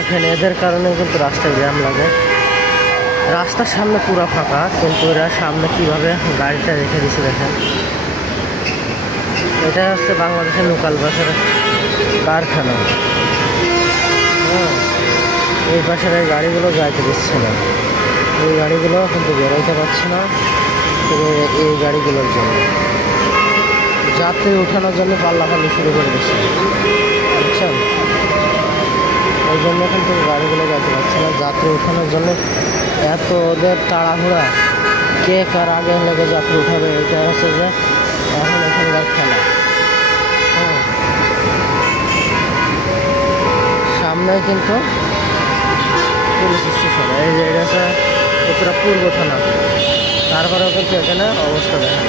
দেখেন এদের কারণে কিন্তু রাস্তায় জ্যাম লাগে। রাস্তার সামনে পুরো ফাঁকা, কিন্তু এরা সামনে কিভাবে গাড়িটা রেখে দিচ্ছে দেখেন। এটা হচ্ছে বাংলাদেশের লোকাল বাসের কারখানা। হ্যাঁ, এই পাশের এই গাড়িগুলো যাইতে দিচ্ছে না, এই গাড়িগুলো কিন্তু বেরোইতে পারছে না। এই গাড়িগুলোর জন্য যাত্রী উঠানোর জন্য পাল্লাপাল্লি শুরু করে দিচ্ছে, বুঝছেন? ওই জন্য কিন্তু গাড়িগুলো যেতে পারছে না, যাত্রী উঠানোর জন্য এত ওদের তাড়াহুড়া। কে কার আগে লেগে যাত্রী উঠাবে, এটা হচ্ছে যে এখন এখানকার খেলা। হ্যাঁ, সামনে কিন্তু পুলিশ স্টেশন, এই যে এটা হচ্ছে উত্তরা পূর্ব থানা। তারপরেও কিন্তু এখানে অবস্থা দেখেন।